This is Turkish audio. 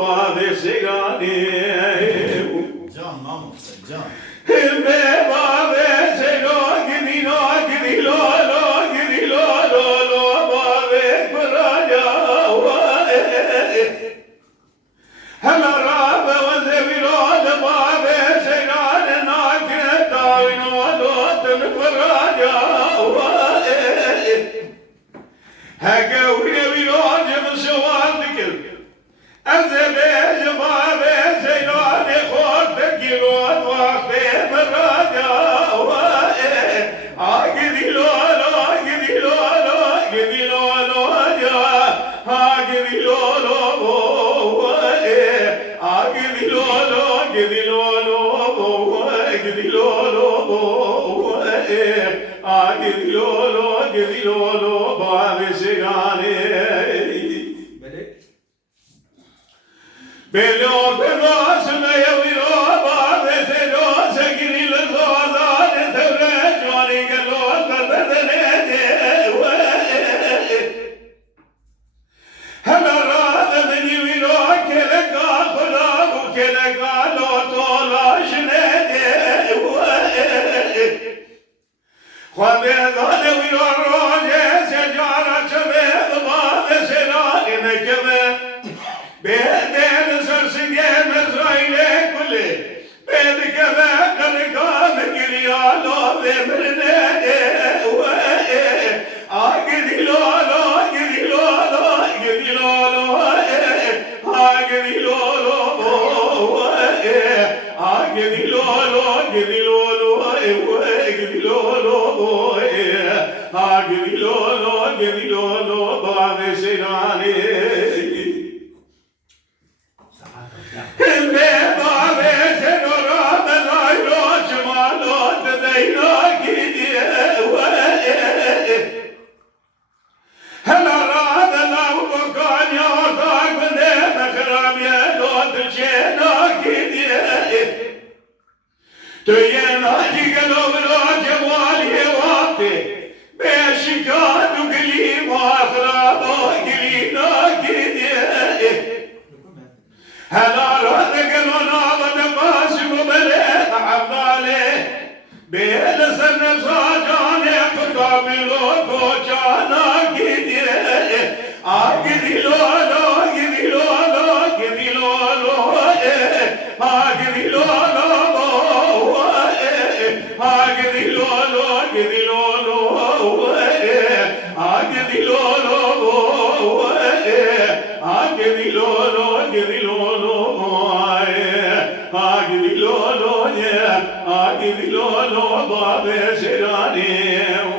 bade segane. Can lan usta can. Me bade segane gidilo lo bade paraja hela rabe ve zevilo bade segane nakine tavino lo tun paraja Hege uye virajım şuvardıkır Ezebe cemabe zeylane khorte kilot vakte meraja Agidilo ja Agidilo Agidilo bave segane Bello pelos me yaviro bave selo segiril zodane tevre jwani gelo kadene de Hela rade meni viro kele ka khuda bu kele ka lo tola shne de Khwande zane viro roje se jara chave bave sela ine keve Beden sırsinge mezraile kule Bedikeve karikam giryalo vemirne Agidilo bave segane Me bave senora belayro çmalot deyna gidiye Hela rade lavu kanya takvinde mekramye lot çena gidiye Tüyen acı gelovro cevaliye vakti Beşika dugli mahrabo gilina gidiye Hela rade gelona vade başı bele abdale Bel sene sajane kutabilo koçana gidiye Agidilo Agidilo bave serane